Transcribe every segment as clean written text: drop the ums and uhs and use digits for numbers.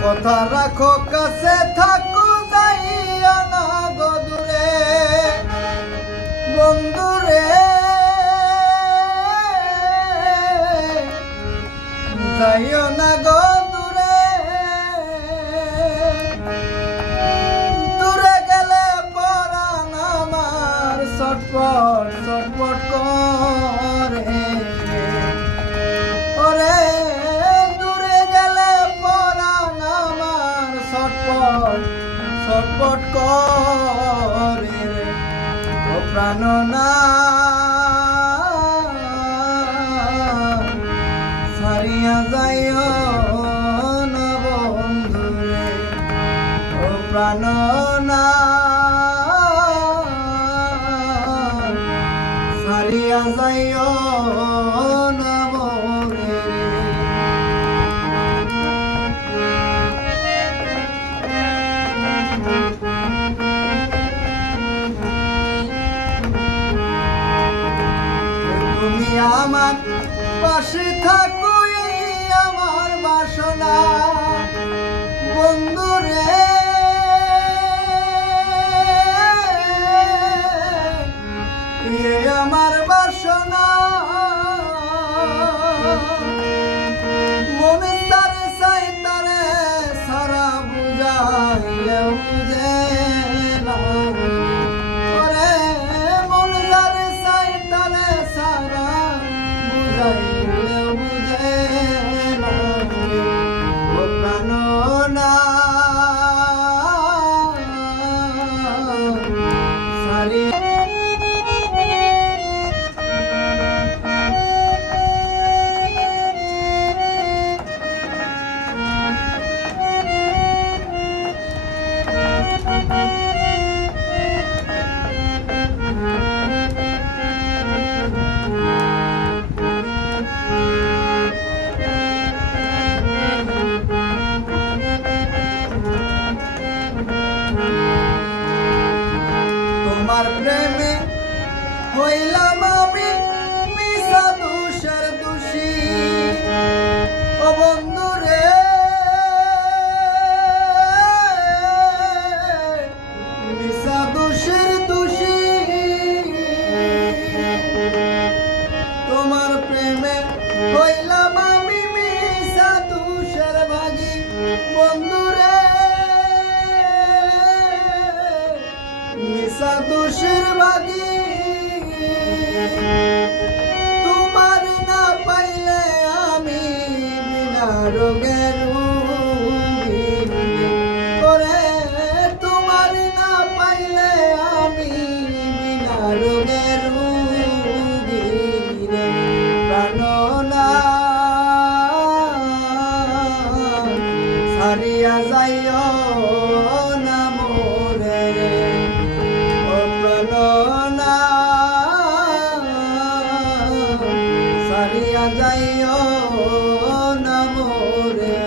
কথা রাখো কাছে থাকো যাইয়া না গো দূরে বন্ধুরে যাইও না গো দূরে দূরে গেলে পরাণ আমার ছটফট ছটফট করে ওরে দূরে গেলে পরাণ আমার ছটফট ছটফট করে ও প্রাণ না ছাড়িয়া যাইও না বন্ধুরে ও প্রাণ না ছাড়িয়া যাইও না মোরে তুমি আমার পাশে থাকো আমার বাসনা বন্ধুরে আমার বাসনা মনে তারে চাই তারে সারা বুঝাইলেও বুঝে না ওরে মন তারে চাই তারে সারা বুঝাইলেও বুঝে না ও প্রাণ না সারি তোমার প্রেমে হইলাম আমি মিশা দোষের দোষী ও বন্ধুরে মিশা দোষের দোষী তোমার প্রেমে হইলাম আমি মিশা দোষের ভাগী বন্ধুরে মিশা দোষের ভাগী তোমার না পাইলে আমি বিনা রোগের রোগী ওরে তোমার না পাইলে আমি বিনা রোগের রোগী রে প্রাণ না ছাড়িয়া যাইও না মোরে ও প্রাণ না ছাড়িয়া যাইও না মোরে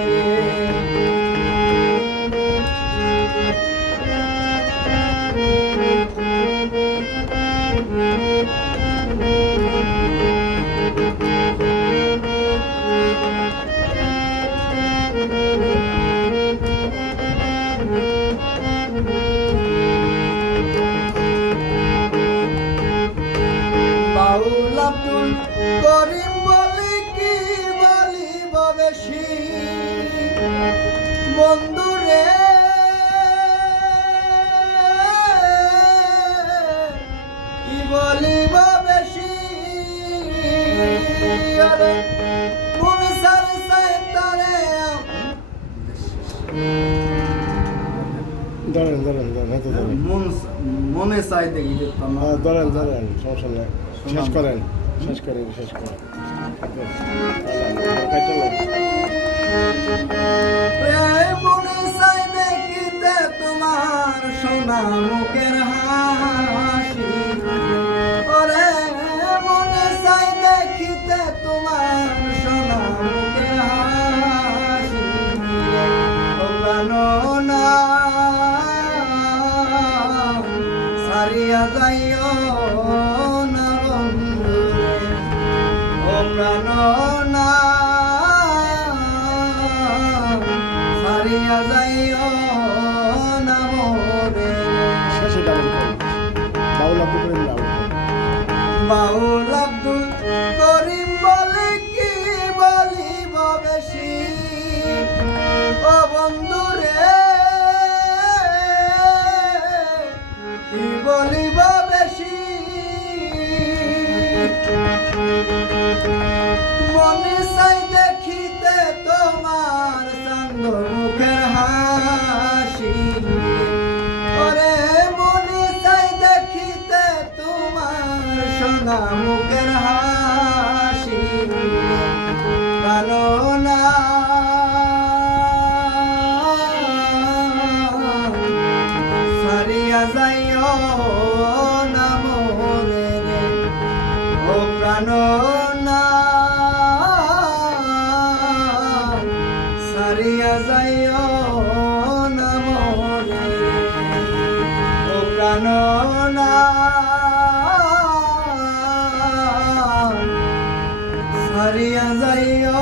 বাউল আব্দুল করিম বলি কি বলিব বেশি বন্ধুরে কি বলিব বেশি আরে মনে সারে সাই তারে ধরেন ধরেন ধরেন হাতে ধরেন মনে চাই দেখি ধরেন ধরেন সমস্যা নেই শেষ করেন শেষ করেন শেষ করেন মনে চাই দেখিতে তোমার সোনা মুখের হাসি ওরে মনে চাই দেখিতে তোমার সোনা মুখের হাসি ও প্রাণ না ছাড়িয়া যাইও না বন্ধুরে ও প্রাণ না ছাড়িয়া সারিয়া যাইও না মোরে শেষে ডাবল কর বাউল আব্দুল করিম ডাবল কর বাউল আব্দুল করিম বলে কি বলিব বেশি ও বন্ধু রে কি বলিব বেশি মনে চাই দেখিতে তোমার চান্দ মুখের হাসি ওরে মনে চাই দেখিতে তোমার সোনা মুখের হাসি ভালো না সারিয়া যাইও না মোরে ও প্রাণ না সারিয়া যাইও না মোরে ও প্রাণ না সারিয়া যাইও